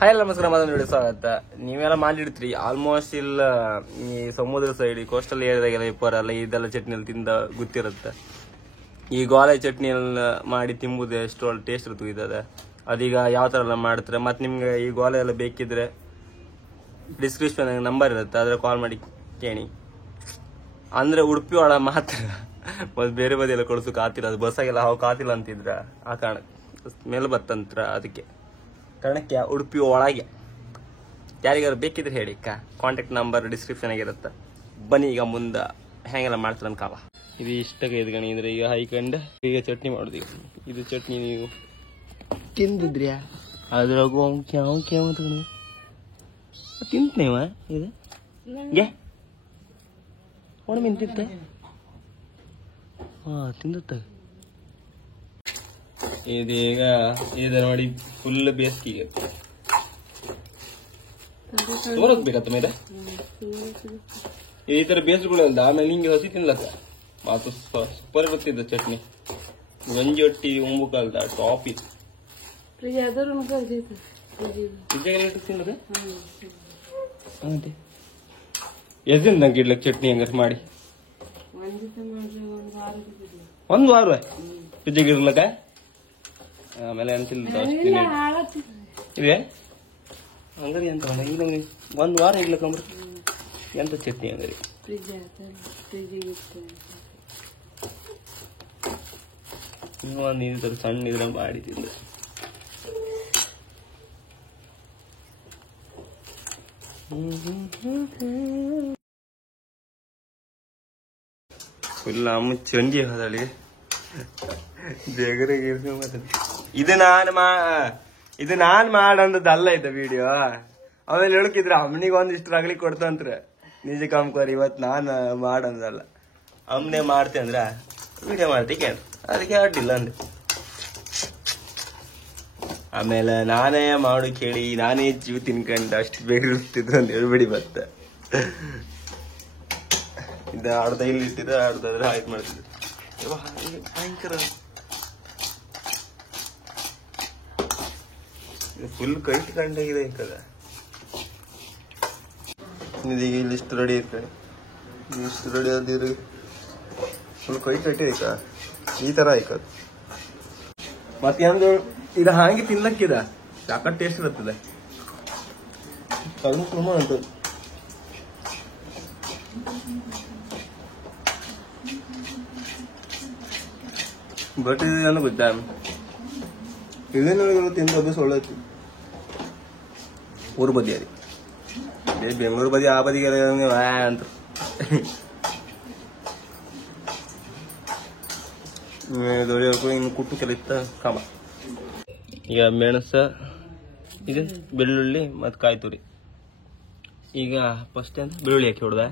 Hi ನಮಸ್ಕಾರ, ಮತ್ತೊಂದು video ಸ್ವಾಗತ. ನೀವೆಲ್ಲ ಮಾಡಿರ್ತೀರಿ ಆಲ್ಮೋಸ್ಟ್ ಇಲ್ಲ ಈ ಸಮುದ್ರ ಸೈಡ್ ಕೋಸ್ಟಲ್ ಏರಿಯಾದಾಗೆಲ್ಲ ಇಪ್ಪರಲ್ಲ ಇದೆಲ್ಲ ಚಟ್ನಿಯಲ್ಲಿ ತಿಂದ ಗೊತ್ತಿರುತ್ತೆ. ಈ ಗೋಲೆ ಚಟ್ನಿಯಲ್ಲಿ ಮಾಡಿ ತಿಂಬುದು ಎಷ್ಟು ಒಳ್ಳೆ ಟೇಸ್ಟ್ ಇರ್ತದೆ. ಅದೀಗ ಯಾವ ಥರ ಎಲ್ಲ ಮಾಡ್ತಾರೆ. ಮತ್ತು ನಿಮ್ಗೆ ಈ ಗೋಲೆ ಎಲ್ಲ ಬೇಕಿದ್ರೆ ಡಿಸ್ಕ್ರಿಪ್ಷನ್ ನಂಬರ್ ಇರುತ್ತೆ, ಅದ್ರ ಕಾಲ್ ಮಾಡಿ ಕೇಳಿ. ಅಂದರೆ ಉಡುಪಿ ಒಳ ಮಾತ್ರ ಮತ್ತು ಬೇರೆ ಬದಿ ಎಲ್ಲ ಕೊಡ್ಸೋಕೆ ಆತಿಲ್ಲ, ಅದು ಬಸ್ಸಾಗೆಲ್ಲ ಹೋಗಕ್ಕೆ ಆತಿಲ್ಲ ಅಂತಿದ್ರ ಆ ಕಾರಣಕ್ಕೆ ಮೇಲೆ ಬತ್ತಂತ್ರ. ಅದಕ್ಕೆ ಕಾರಣಕ್ಕೆ ಉಡುಪಿ ಒಳಗೆ ಯಾರಿಗಾರು ಬೇಕಿದ್ರೆ ಹೇಳಿ, ಕಾಂಟ್ಯಾಕ್ಟ್ ನಂಬರ್ ಡಿಸ್ಕ್ರಿಪ್ಷನ್ ಆಗಿರುತ್ತೆ. ಬನ್ನಿ ಈಗ ಮುಂದೆ ಹೆಂಗೆಲ್ಲ ಮಾಡ್ತಾರೆ ಅನ್ಕಾವ. ಇದು ಇಷ್ಟಾಗ ಎದ್ಗಣಿ ಅಂದ್ರೆ ಈಗ ಹೈಕಂಡ್ ಈಗ ಚಟ್ನಿ ಮಾಡೋದು. ಈಗ ಇದು ಚಟ್ನಿ ನೀವು ತಿಂದಿದ್ರ್ಯಾ ಅದ್ರಾಗು ತಿಂತನೇವ ಇದು ಗೆ ಒಣಮೀನು ತಿಂತ ತಿಂದುತ್ತ. ಇದೀಗ ಇದು ನೋಡಿ ಫುಲ್ ಬೇಸಿಗೆ ತೋರಕ್ ಬೇಕತ್ತ ಮೇಲೆ ಈ ತರ ಬೇಸ್ಗಳಲ್ಲ. ಆಮೇಲೆ ಹಿಂಗೆ ಹಸಿ ತಿನ್ಲಕ್ಕ ಮಾತು ಸೂಪರ್ ಇರುತ್ತಿದ್ದ ಚಟ್ನಿ. ಗಂಜಿ ಒಟ್ಟಿ ಉಂಬು ಕಾಲ್ದ ಟಾಪ್ ಇತ್ತು. ತಿನ್ನದ ಎಷ್ಟು ದಿನ ನಂಗೆ ಇಡ್ಲಕ್ ಚಟ್ನಿ ಹಂಗಾರೆ ಮಾಡಿ ಒಂದು ವಾರ ಫ್ರಿಜ್ಜಿಗೆ ಇರ್ಲಕ್ಕ. ಆಮೇಲೆ ಅನ್ಸಿಲ್ಲ ಇದೆ ಹಂಗಾರಿ ಎಂತ ಒಂದು ವಾರ ಇಡ್ಲಕ್ಕಂಬ್ರಿ ಎಂತ ಚಟ್ನಿ ಹಂಗಾರಿ. ಇನ್ನೊಂದು ಇದ್ರ ಸಣ್ಣ ಇದ್ರ ಮಾಡಿ ತಿಂದ್ರೆ ಫುಲ್ ಅಮ್ಮ ಚಂಡಿ ಹೋದಳಿ ಜಗರಿಗೆ. ಇದು ನಾನ್ ಮಾಡಂದಲ್ಲ ಇದ್ದ ವಿಡಿಯೋ. ಆಮೇಲೆ ಹೇಳಕಿದ್ರ ಅಮ್ಮನಿಗೆ ಒಂದಿಷ್ಟು ರಗಲಿ ಕೊಡ್ತಂತ್ರ. ನಿಜ ಕಾಮ್ಕೋರಿ ಇವತ್ತು ನಾನು ಮಾಡಂದಲ್ಲ, ಅಮ್ಮನೆ ಮಾಡ್ತೆ ಅಂದ್ರ ವಿಡಿಯೋ ಮಾಡ್ತೀಕೆ ಅದಕ್ಕೆ ಅಡ್ಡಿಲ್ಲ ಅಂದೆ. ಆಮೇಲೆ ನಾನೇ ಮಾಡು ಕೇಳಿ ನಾನೇ ಜೀವ ತಿನ್ಕೊಂಡು ಅಷ್ಟು ಬೇಗ ಇರ್ತಿದ್ರು ಅಂತ ಹೇಳ್ಬಿಡಿ. ಮತ್ತೆ ಇದು ಅರ್ಧ ಇಲ್ಲಿ ಇಟ್ಟಿದ್ರೆ ಅರ್ಧಾದ್ರೆ ಆಯ್ತು ಮಾಡ್ತಿದ್ರು. ಭಯಂಕರ ಫುಲ್ ಕೈಟ್ ಕಂಡಾಗಿದೆ ಕದ. ಇದೀಗ ಇಲ್ಲಿ ಇಷ್ಟು ರೆಡಿ ಇರ್ತದೆ, ಇಷ್ಟು ರೆಡಿ ಆದಿದ್ರೆ ಫುಲ್ ಕೈ ಕಟ್ಟಿದ ಈ ತರ ಆಯ್ಕದ. ಮತ್ತೆ ಒಂದು ಇದು ಹಾಗೆ ತಿನ್ಲಕ್ಕಿದ ಸಾಕಷ್ಟು ಟೇಸ್ಟ್ ಇರುತ್ತದೆ. ಅದು ತುಂಬ ಉಂಟು. ಬಟ್ ಇದು ನನಗೆ ಗೊತ್ತಾ, ಇದನ್ನ ತಿಂದು ಸೊಳ್ಳೆ ಊರು ಬದಿ ಅದಿ ಬೆಂಗಳೂರು ಬದಿ ಆ ಬದಿಗೆ ಅಂತ ಇನ್ನು ಕುಟ್ಟು ಕೆಲಿತ್ತ ಕಾಮ. ಈಗ ಮೆಣಸ ಇದು ಬೆಳ್ಳುಳ್ಳಿ ಮತ್ತು ಕಾಯಿ ತುರಿ. ಈಗ ಫಸ್ಟ್ ಅಂತ ಬೆಳ್ಳುಳ್ಳಿ ಹಾಕಿ ಹೊಡ್ದ,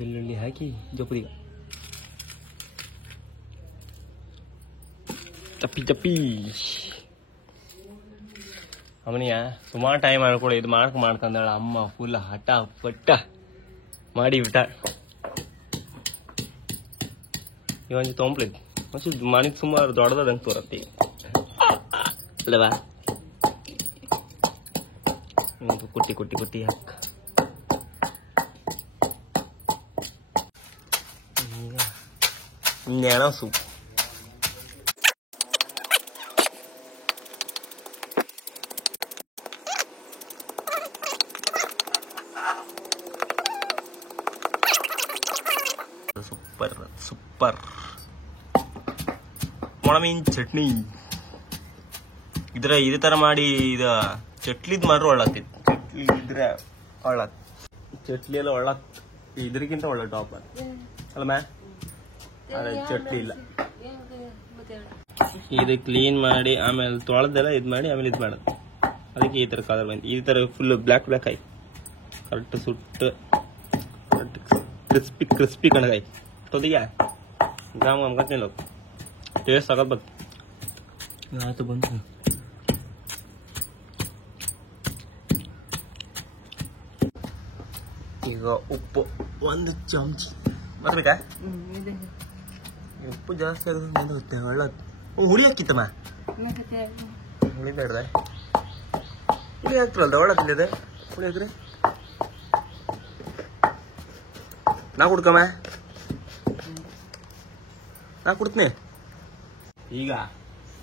ಬೆಳ್ಳುಳ್ಳಿ ಹಾಕಿ ಜಪ್ಪದಿಗ ಚಪ್ಪಿ ಚಪ್ಪಿ ಅವನಿಯ ಸುಮಾರು ಟೈಮ್ ಮಾಡ್ಕೊಡು. ಇದು ಮಾಡ್ಕೊಂಡಾಳ ಅಮ್ಮ ಫುಲ್ ಹಠ ಪಟ್ಟ ಮಾಡಿ ಬಿಟ್ಟ. ಇವಂಜಿ ತೊಂಪ್ಲಿದ್ ಮನ್ಸು ಮಣಿಗೆ ಸುಮಾರು ದೊಡ್ಡದಂಗೆ ತೋರತ್ತಿ ಅಲ್ಲವಾ. ಕುಟ್ಟಿ ಕುಟ್ಟಿ ಕುಟ್ಟಿ ಹಾಕ. ಇನ್ನೇನೋ ಸೂಪ್ ಸೂಪರ್ ಸೂಪರ್ ಒಣಮೀನ್ ಚಟ್ನಿ. ಇದೇ ತರ ಮಾಡಿ ಇದು ಚಟ್ಲಿದ್ ಮಾತ್ರ ಒಳ್ಳಾಗ್ತಿತ್ತು. ಚಟ್ಲಿ ಇದ್ರೆ ಒಳ್ಳಾತ್, ಚಟ್ಲಿ ಎಲ್ಲ ಒಳ್ಳಾತ್. ಇದ್ರಕ್ಕಿಂತ ಒಳ್ಳೆ ಟಾಪ್ ಅಲ್ಲ ಮ್ಯಾ. ಅದೇ ಚಟ್ಲಿ ಇಲ್ಲ. ಇದು ಕ್ಲೀನ್ ಮಾಡಿ ಆಮೇಲೆ ತೊಳೆದೆಲ್ಲ ಇದು ಮಾಡಿ ಆಮೇಲೆ ಇದು ಮಾಡೋದು. ಅದಕ್ಕೆ ಈ ತರ ಕಲರ್ ಬಂದು ಈ ತರ ಫುಲ್ ಬ್ಲ್ಯಾಕ್ ಬ್ಲ್ಯಾಕ್ ಆಯ್ತು. ಕರೆಕ್ಟ್ ಸುಟ್ಟು ಕ್ರಿಸ್ಪಿ ಕ್ರಿಸ್ಪಿ ಕಣಗಾಯ್ತು. ತೊದಿಗ ಗಾಮ್ ಗಮ್ಕತ್ನಿಲ್ಲ ಟೇಸ್ಟ್ ಆಗೋದು ಬಂತು. ಆಯ್ತು ಬಂತು. ಈಗ ಉಪ್ಪು ಒಂದು ಚಮಚ ಬರ್ಬೇಕಾ. ಉಪ್ಪು ಜಾಸ್ತಿ ಆಗುತ್ತೆ ಒಳ್ಳೆ ಹುಳಿ ಹಾಕಿತ್ತಮ್ಮ. ಹುಳಿ ಬೇಡ್ರೆ ಪುಡಿ ಹಾಕ್ತಿರಲ್ಲ ಒಳತ್ತಿದೆ ಪುಡಿ ಹಾಕ್ರಿ ನಾ ಕುಡ್ಕಮ್ಮ ನಾ ಕುಡ್ತೀನಿ ಈಗ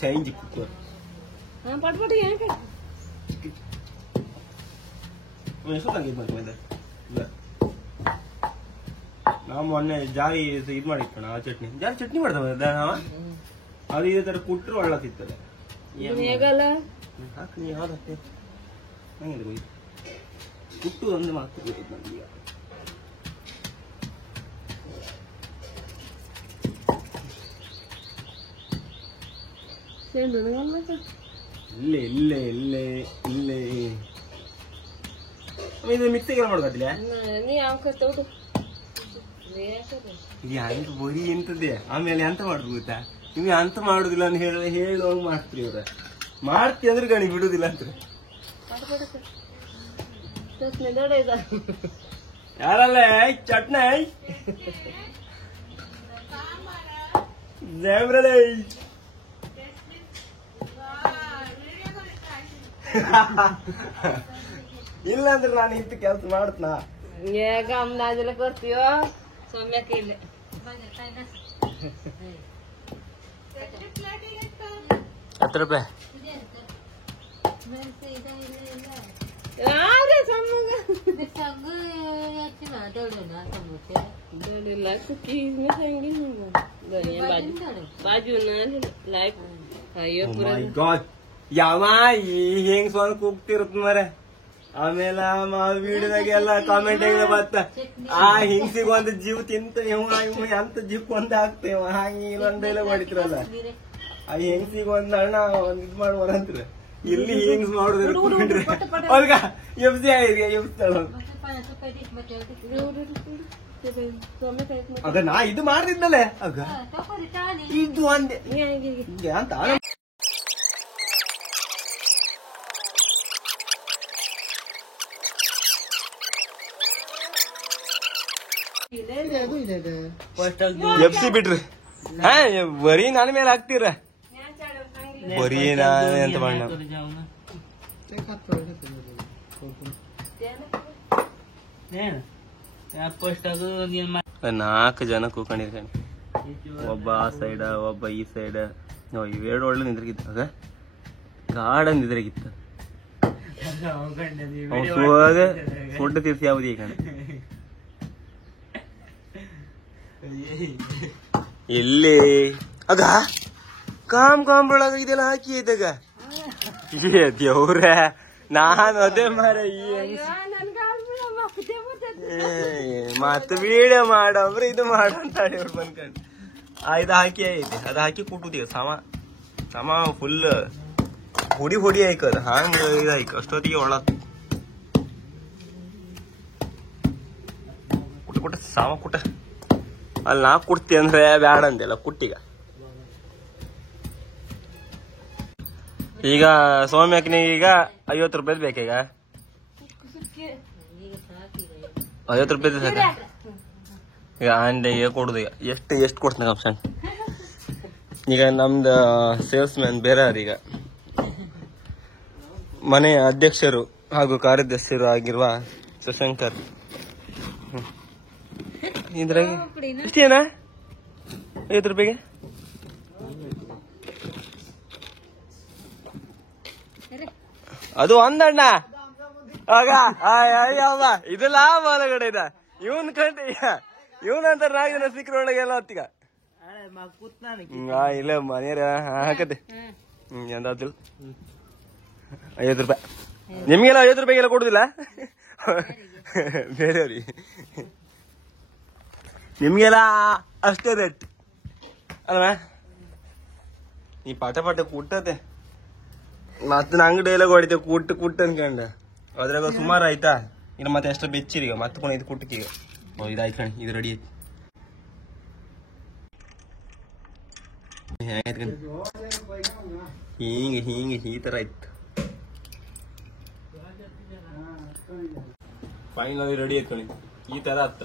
ಚೇಂಜ್ ಕುಕ್ಕರ್ ಪಟ್ಪಟಿ ನಾವು ಮೊನ್ನೆ ಜಾರಿ ಇದ್ ಮಾಡಿತ್ತು ಆ ಚಟ್ನಿ ಜಾರಿ ಚಟ್ನಿ ಮಾಡ್ತಾವ ನಾವ ಅದು ಇದೇ ತರ ಕುಟ್ರು ಒಳ್ಳತಿತ್ತಲ್ಲ ಹಾಕಿ ನೀ ಯಾವ್ದು ಹಾಕ್ತಿ ಹಂಗಿದೆ ಕುಟ್ಟು ಒಂದು ಮಾತು ನಮ್ಗೆ ಇಲ್ಲೇ ಇಲ್ಲೇ ಇಲ್ಲೇ ಇಲ್ಲೇ ಇದು ಮಿಕ್ಸಿಗೆ ಮಾಡ್ಕೊತಿಲ್ಲ ಇದು ಬರೀ ಎಂತದ್ದೇ ಆಮೇಲೆ ಎಂತ ಮಾಡುದು ಗೊತ್ತಾ ನಿಮ್ಗೆ ಅಂತ ಮಾಡುದಿಲ್ಲ ಅಂತ ಹೇಳುವಾಗ ಮಾಡ್ತೀರಿ ಇವ್ರ ಮಾಡ್ತಿ ಅಂದ್ರೆ ಗಣಿ ಬಿಡುದಿಲ್ಲ ಅಂತ ಯಾರಲ್ಲ ಚಟ್ನ ಇಲ್ಲ ಅಂದ್ರೆ ನಾನು ಇಂತ ಕೆಲಸ ಮಾಡ್ತನಾ ಈಗ ಅಂದಾಜೆಲ್ಲ ಕೊಡ್ತೀವೋ ಸೌಮ್ಯಕ್ಕೆ ಇಲ್ಲ 10 ರೂಪಾಯಿ ಯಾವ ಹೆಂಗ್ ಸ್ವಂತ ಕೂಗ್ತಿರುತ್ತ ಮರ ಆಮೇಲೆ ವಿಡಿಯೋದಾಗೆಲ್ಲ ಕಾಮೆಂಟ್ ಬತ್ತ ಆ ಹಿಂಗ್ಸಿಗೆ ಒಂದು ಜೀವ ತಿಂತ ಅಂತ ಜೀಪ್ ಒಂದ್ ಹಾಕ್ತೇವ ಹಾಗೆ ಇಲ್ಲೊಂದೆಲ್ಲ ಹೊಡಿತಿರಲ್ಲ ಆ ಹೆಂಗ್ಸಿಗೆ ಒಂದ್ ಅಣ್ಣ ಒಂದ್ ಇದ್ ಮಾಡುವಂತ್ರ ಇಲ್ಲಿ ಹೆಂಗ್ಸ್ ಮಾಡುದ್ರಿ ಅಲ್ಗ ಎಬ್ಸಿ ಎಬ್ಸ್ತಾಳ ಆಗ ನಾ ಇದು ಮಾಡ್ತಿದ್ದಲೆ ಆಗ ಇದು ಒಂದೇ ಅಂತ ಎಫ್ಸಿ ಬಿಟ್ರಿ ಹಾ ಬರೀ ನನ್ನ ಮೇಲೆ ಹಾಕ್ತೀರ ಬರೀ ನಾನು ಎಂತ ಬಣ್ಣ ನಾಲ್ಕು ಜನ ಕೂಕೊಂಡಿರ್ತಾನೆ ಒಬ್ಬ ಆ ಸೈಡ ಒಬ್ಬ ಈ ಸೈಡ್ ಇವೆರಡು ಒಳ್ಳೆ ನಿದ್ರಗಿದ್ದಾಗ ಗಾಢ ನಿದ್ರಗಿತ್ತ ಫುಡ್ ತೀರ್ಸಿ ಯಾವ್ದು ಈಗ ಎಲ್ಲಿ ಆಗ ಕಾಂಬಳಾಗ ಇದೆಲ್ಲ ಹಾಕಿ ಇದ್ದಾಗ ದೇವ್ರ ನಾನು ಅದೇ ಮಾರ ಮತ್ತ ವಿಡಿಯೋ ಮಾಡವ್ರೆ ಇದು ಮಾಡಂತ ಇವ್ರು ಬಂದ್ಕೊಂಡು ಇದು ಹಾಕಿ ಐತೆ ಅದು ಹಾಕಿ ಕುಟ್ಟುದೀಗ ಸಮ ಫುಲ್ ಹೊಡಿ ಆಯ್ಕದ ಹಂಗ ಇದಾಯ್ಕ ಅಷ್ಟೊತ್ತಿಗೆ ಒಳ ಕುಟ್ಟ ಸಾಮ ಕುಟ್ಟ ಅಲ್ಲಿ ನಾ ಕುಡ್ತಿ ಅಂದ್ರೆ ಬ್ಯಾಡ ಅಂದೆಲ್ಲ ಕುಟ್ಟಿಗ ಈಗ ಸೌಮ್ಯಕ್ಕೆ ಈಗ 50 ರೂಪಾಯಿ ಬೇಕೀಗ 50 ರೂಪಾಯಿ ಸಾಕ ಈಗ ಅಂಡೆಗೆ ಕೊಡುದು ಈಗ ಎಷ್ಟು ಕೊಡ್ತಾನೆ ಆಪ್ಷನ್ ಈಗ ನಮ್ದು ಸೇಲ್ಸ್ ಮ್ಯಾನ್ ಬೇರೆ ಈಗ ಮನೆಯ ಅಧ್ಯಕ್ಷರು ಹಾಗೂ ಕಾರ್ಯದರ್ಶಿರು ಆಗಿರುವ ಸುಶಂಕರ್ ಇದ್ರಾಗ ಇಷ್ಟೇನಾ 50 ರೂಪಾಯಿಗೆ ಅದು ಒಂದಣ್ಣ ಆಗ ಯಾವ ಇದು ಲಾಭ ಹೊರಗಡೆ ಇದ ಇವನ್ ಕಂಡು ಇವನಂತ 4 ಜನ ಸಿಕ್ಕರೊಳಗೆಲ್ಲ ಹೊತ್ತಿಗ ಇಲ್ಲ ಮನೆಯರ ಹಾಕತೆ ಎಂದಾದ್ರು 50 ರೂಪಾಯಿ ನಿಮ್ಗೆಲ್ಲ 50 ರೂಪಾಯಿಗೆಲ್ಲ ಕೊಡುದಿಲ್ಲ ಬೇರೆಯವ್ರಿಗೆ ನಿಮ್ಗೆಲ್ಲ ಅಷ್ಟೇ ರೇಟ್ ಅಲ್ವಾ ಈ ಪಾಠ ಕುಟ್ಟತೆ ಮತ್ತೆ ಅಂಗಡಿ ಎಲ್ಲ ಹೊಡಿತೇವೆ ಕುಟ್ಟು ಅನ್ಕೊಂಡ ಅದ್ರಾಗ ಸುಮಾರು ಆಯ್ತಾ ಇನ್ನು ಮತ್ತೆ ಎಷ್ಟು ಬೆಚ್ಚಿರಿ ಮತ್ತೆ ಕೊನೆ ಇದು ಕುಟ್ಟಕ್ಕೆ ಈಗ ಇದಾಯ್ತು ಕಣ್ ಇದು ರೆಡಿ ಐತಿ ಹಿಂಗೆ ಈ ತರ ಆಯ್ತು ಫೈನಲ್ ರೆಡಿ ಆಯ್ತು ಕಣಿ ಈ ತರ ಆತ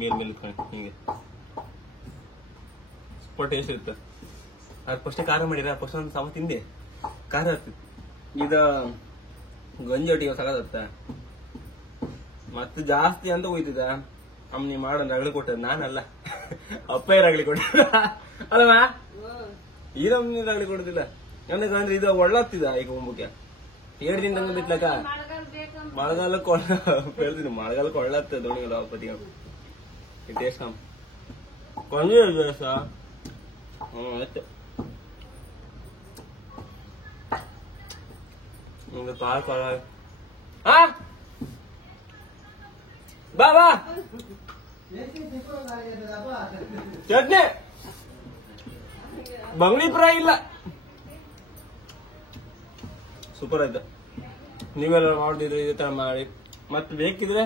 ಮೇಲೆ ಇಟ್ಕೊಂಡು ಹಿಂಗೆ ಸ್ವಲ್ಪ ಟೇಸ್ಟ್ ಇರುತ್ತೆ ಅದು ಫಸ್ಟ್ ಖಾರ ಮಾಡಿರ ಫಸ್ಟ್ ಒಂದು ಸಾಮ ತಿಂದೆ ಖಾರ ಆಗ್ತದೆ ಇದು ಗಂಜಿ ಒಟ್ಟಿಗೆ ಸಗತ್ತ ಮತ್ತೆ ಜಾಸ್ತಿ ಅಂತ ಹೋಯ್ತಿದ ಅಮ್ಮನಿ ಮಾಡೋನ್ ರಗಳಿ ಕೊಟ್ಟದ್ ನಾನಲ್ಲ ಅಪ್ಪ ರಗಳಿ ಕೊಟ್ಟ ಅಲ್ವಾ ಈ ನಮ್ನಿ ರಗಳಿ ಕೊಡುದಿಲ್ಲ ಅಂದ್ರೆ ಇದು ಒಳ್ಳಾಗ್ತಿದ ಈಗ ಮುಂಬಕ್ಕೆ 7 ದಿನದಂಗ ಬಿತ್ಲಕ್ಕ ಮಳೆಗಾಲಕ್ಕೆ ಹೇಳ್ತೀನಿ ಮಳೆಗಾಲಕ್ಕೆ ಒಳ್ಳಾಗ್ತದೆ ದೋಣಿಗಳು ಪತಿ ಟೇಸ್ಟ್ ಕಮ್ ಕೊಂಜಿ ಆಯ್ತು ಪಾಲ್ ಕೊಳ ಬಾ ಬಾ ಚಟ್ನಿ ಬಂಗ್ಡಿ ಫ್ರೈ ಇಲ್ಲ ಸೂಪರ್ ಆಯ್ತು ನೀವೆಲ್ಲ ಮಾಡ್ತಿದ್ರೆ ಇದೇ ತರ ಮಾಡಿ ಮತ್ತೆ ಬೇಕಿದ್ರೆ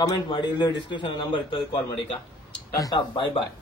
ಕಮೆಂಟ್ ಮಾಡಿ ಇಲ್ಲಿ ಡಿಸ್ಕ್ರಿಪ್ಷನ್ ನಂಬರ್ ಇರ್ತದೆ ಕಾಲ್ ಮಾಡಿ ಟಾಟಾ ಬಾಯ್ ಬಾಯ್